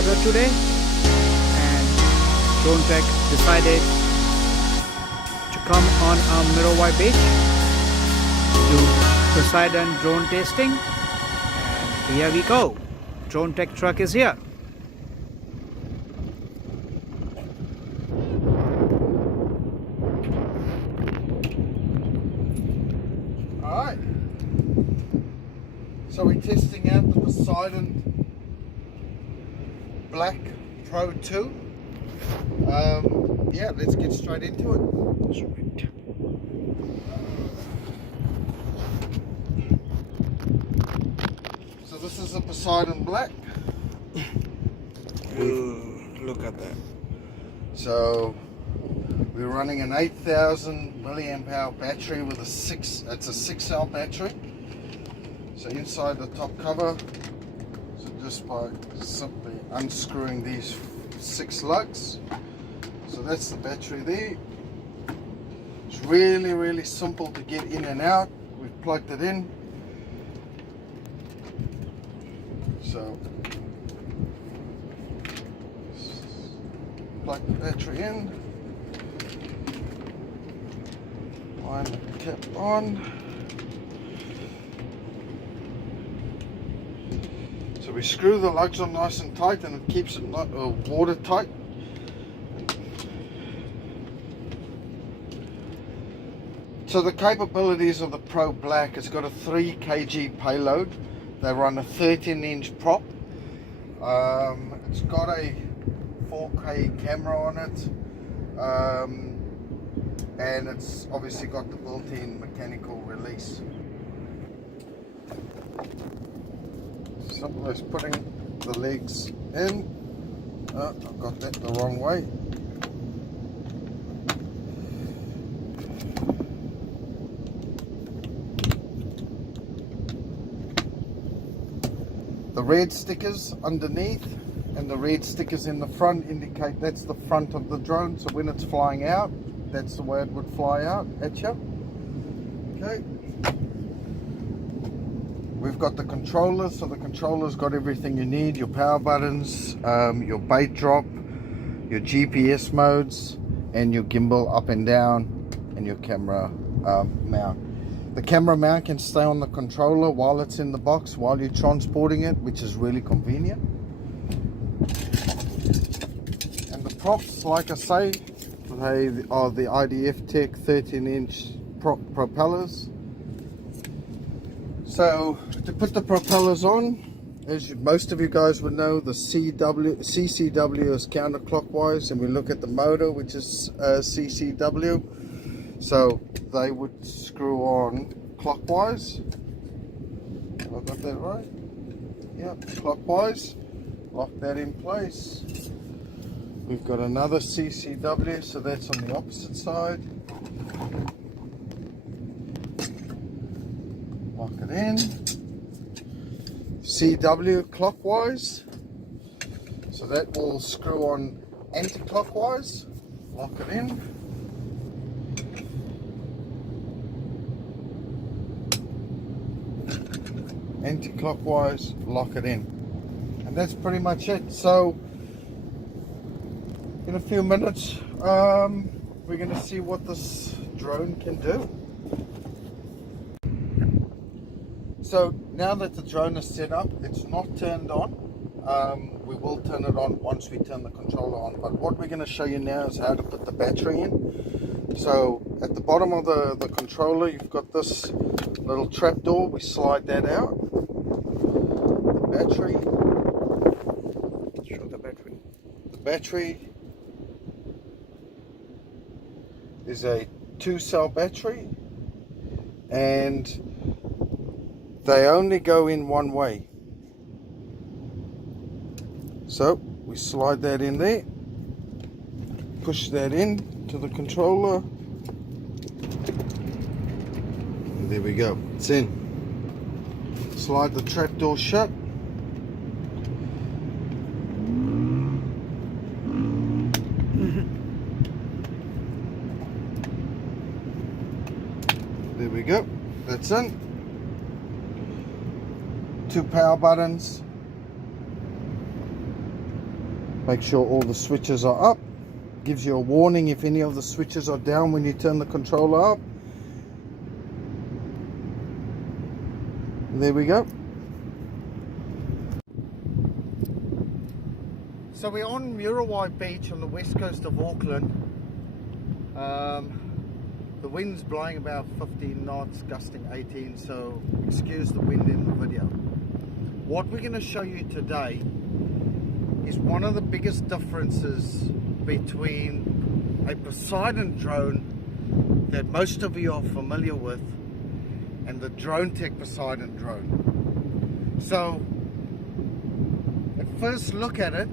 subscriber today, and Dronetech decided to come on our Mirabai beach to do Poseidon drone testing. And here we go. Dronetech truck is here. Alright, so we're testing out the Poseidon Black Pro 2. Yeah, let's get straight into it. Sweet. So this is a Poseidon Black. Ooh, look at that. So we're running an 8,000 milliamp hour battery with it's a 6-cell battery. So inside the top cover, so just by simply unscrewing these 6 lugs, so that's the battery there. It's really simple to get in and out. We've plugged it in. So plug the battery in, line the cap on. So we screw the lugs on nice and tight, and it keeps it watertight. So the capabilities of the Pro Black, it's got a 3 kg payload. They run a 13-inch prop. It's got a 4K camera on it, and it's obviously got the built-in mechanical release. Simple as putting the legs in. Oh, I've got that the wrong way. The red stickers underneath and the red stickers in the front indicate that's the front of the drone. So when it's flying out, that's the way it would fly out at you. Okay. We've got the controller, so the controller's got everything you need, your power buttons, your bait drop, your GPS modes, and your gimbal up and down, and your camera mount. The camera mount can stay on the controller while it's in the box, while you're transporting it, which is really convenient. And the props, like I say, they are the IDF Tech 13-inch propellers. So to put the propellers on, as most of you guys would know, the CCW is counterclockwise, and we look at the motor, which is CCW. So they would screw on clockwise. Have I got that right? Yep, clockwise. Lock that in place. We've got another CCW, so that's on the opposite side. Lock it in. CW clockwise, so that will screw on anti-clockwise. Lock it in. Anti-clockwise, lock it in, and that's pretty much it. So in a few minutes, we're going to see what this drone can do. So now that the drone is set up, it's not turned on. We will turn it on once we turn the controller on, but what we're going to show you now is how to put the battery in. So at the bottom of the controller, you've got this little trap door. We slide that out. The battery. Show the battery. The battery is a 2-cell battery, and they only go in one way. So we slide that in there, push that in to the controller, and there we go, it's in. Slide the trap door shut. There we go, that's in. 2 power buttons, Make sure all the switches are up. Gives you a warning if any of the switches are down when you turn the controller up. There we go. So we're on Muriwai Beach on the west coast of Auckland. The wind's blowing about 15 knots, gusting 18, so excuse the wind in the video. What we're going to show you today is one of the biggest differences between a Poseidon drone that most of you are familiar with and the Dronetech Poseidon drone. So at first look at it,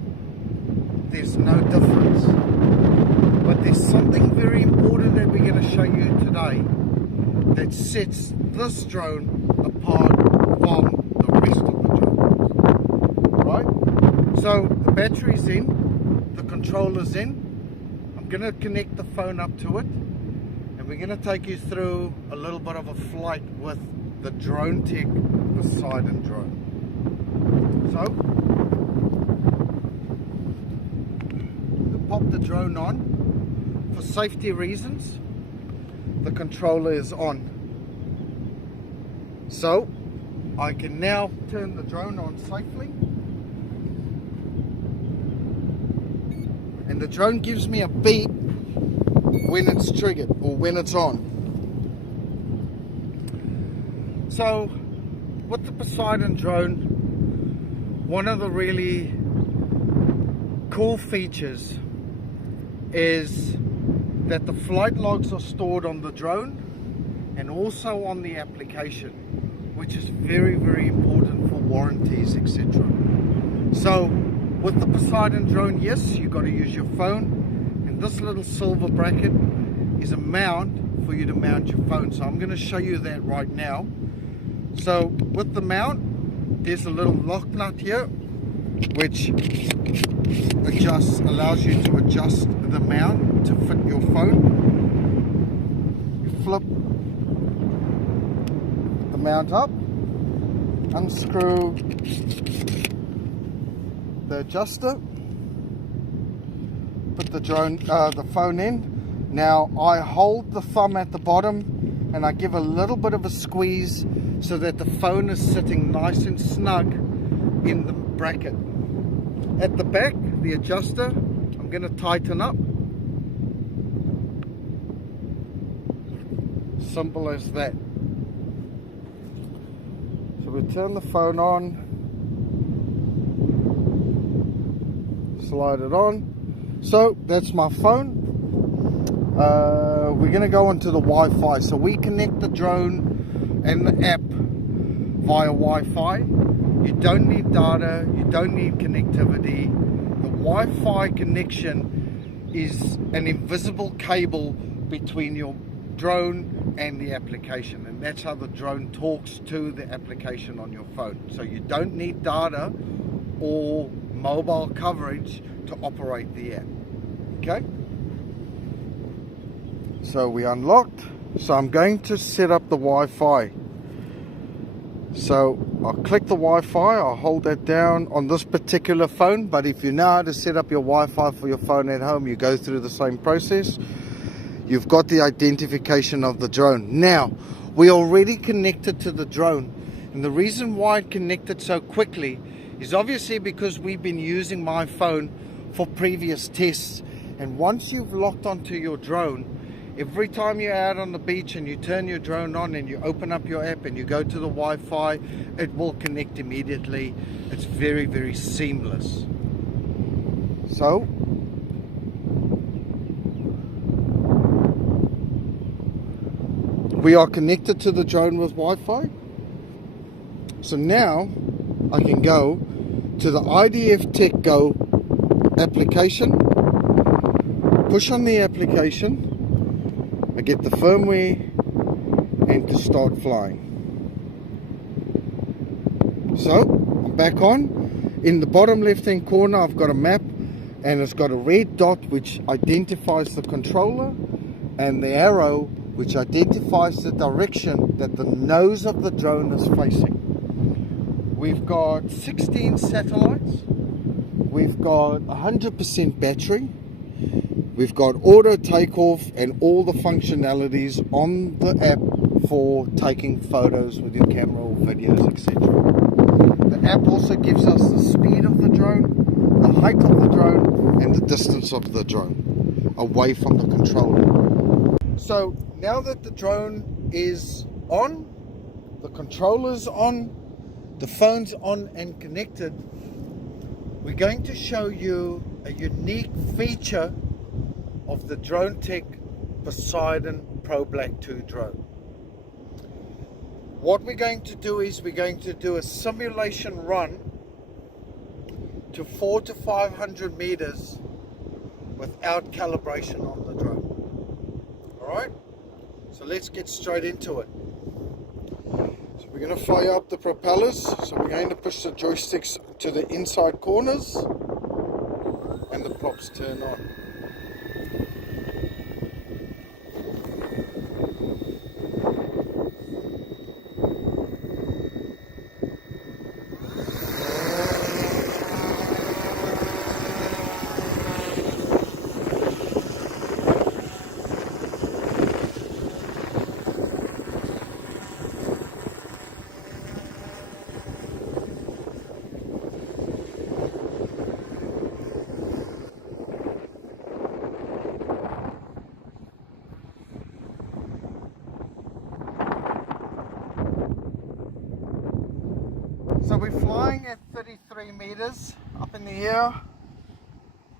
there's no difference, but there's something very important that we're going to show you today that sets this drone apart from the rest of the drones. Right? So the battery's in, the controller's in. I'm going to connect the phone up to it, and we're going to take you through a little bit of a flight with the Dronetech Poseidon drone. So pop the drone on. For safety reasons, the controller is on. So I can now turn the drone on safely, and the drone gives me a beep when it's triggered or when it's on. So with the Poseidon drone, one of the really cool features is that the flight logs are stored on the drone and also on the application, which is very, very important for warranties, etc. So with the Poseidon drone, yes, you've got to use your phone, and this little silver bracket is a mount for you to mount your phone. So I'm going to show you that right now. So with the mount, there's a little lock nut here which allows you to adjust the mount to fit your phone. You flip the mount up, unscrew the adjuster, put the phone in. Now I hold the thumb at the bottom and I give a little bit of a squeeze so that the phone is sitting nice and snug in the bracket. At the back, the adjuster, I'm going to tighten up. Simple as that. So we turn the phone on, slide it on. So that's my phone. We're going to go into the Wi-Fi. So we connect the drone and the app via Wi-Fi. You don't need data, you don't need connectivity. The Wi-Fi connection is an invisible cable between your drone and the application, and that's how the drone talks to the application on your phone. So you don't need data or mobile coverage to operate the app. Okay? So we unlocked. So I'm going to set up the Wi-Fi. So I'll click the Wi-Fi, I'll hold that down on this particular phone, but if you know how to set up your Wi-Fi for your phone at home, you go through the same process. You've got the identification of the drone. Now, we're already connected to the drone, and the reason why it connected so quickly is obviously because we've been using my phone for previous tests, and once you've locked onto your drone, every time you're out on the beach and you turn your drone on and you open up your app and you go to the Wi-Fi, it will connect immediately. It's very, very seamless. So, we are connected to the drone with Wi-Fi. So now I can go to the IDF Tech Go application, push on the application, I get the firmware, and to start flying. So I'm back on. In the bottom left hand corner I've got a map, and it's got a red dot which identifies the controller, and the arrow which identifies the direction that the nose of the drone is facing. We've got 16 satellites we've got 100% battery. We've got auto takeoff and all the functionalities on the app for taking photos with your camera or videos, etc. The app also gives us the speed of the drone, the height of the drone, and the distance of the drone away from the controller. So now that the drone is on, the controller's on, the phone's on and connected, we're going to show you a unique feature of the Dronetech Poseidon Pro Black 2 drone. What we're going to do is we're going to do a simulation run to 400 to 500 meters without calibration on the drone. Alright, so let's get straight into it. So we're going to fire up the propellers. So we're going to push the joysticks to the inside corners and the props turn on. So we're flying at 33 meters up in the air.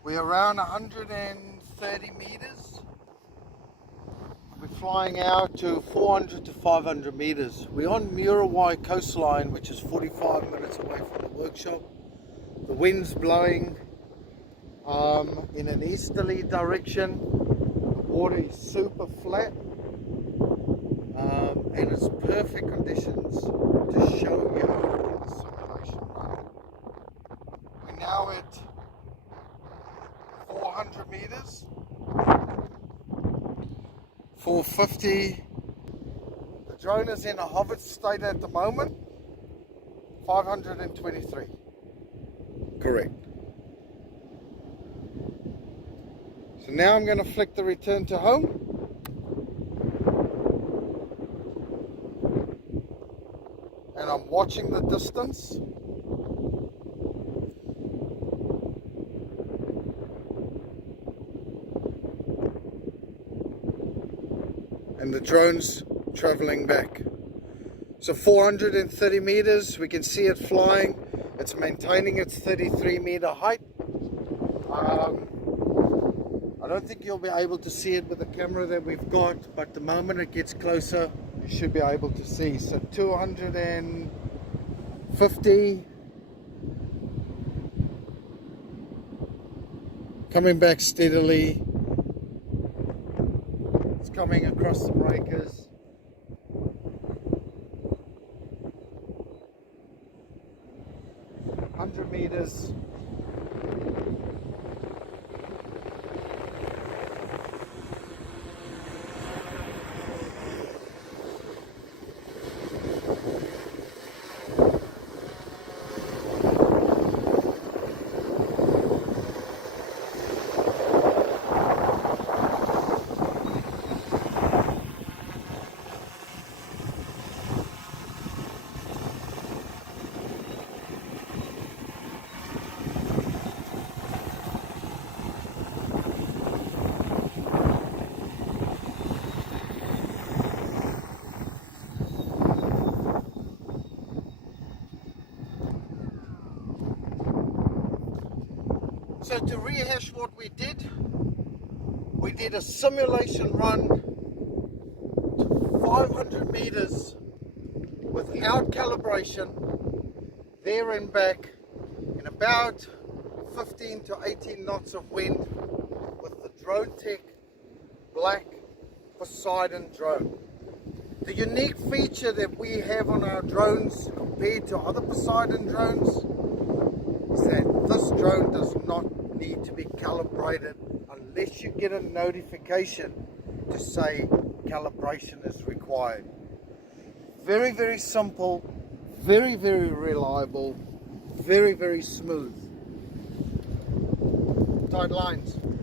We're around 130 meters. We're flying out to 400 to 500 meters. We're on Muriwai coastline, which is 45 minutes away from the workshop. The wind's blowing in an easterly direction. The water is super flat. And it's perfect conditions to show you in the simulation run. We're now at 400 meters, 450. The drone is in a hover state at the moment, 523. Correct. So now I'm going to flick the return to home. And I'm watching the distance. And the drone's traveling back. So 430 meters, we can see it flying. It's maintaining its 33 meter height. I don't think you'll be able to see it with the camera that we've got, but the moment it gets closer, you should be able to see. So 250, coming back steadily. It's coming across the breakers. Hundred meters. So to rehash what we did a simulation run to 500 meters without calibration, there and back, in about 15 to 18 knots of wind with the Dronetech Black Poseidon drone. The unique feature that we have on our drones compared to other Poseidon drones is that this drone does not need to be calibrated unless you get a notification to say calibration is required. Very, very simple, very, very reliable, very, very smooth. outside lines.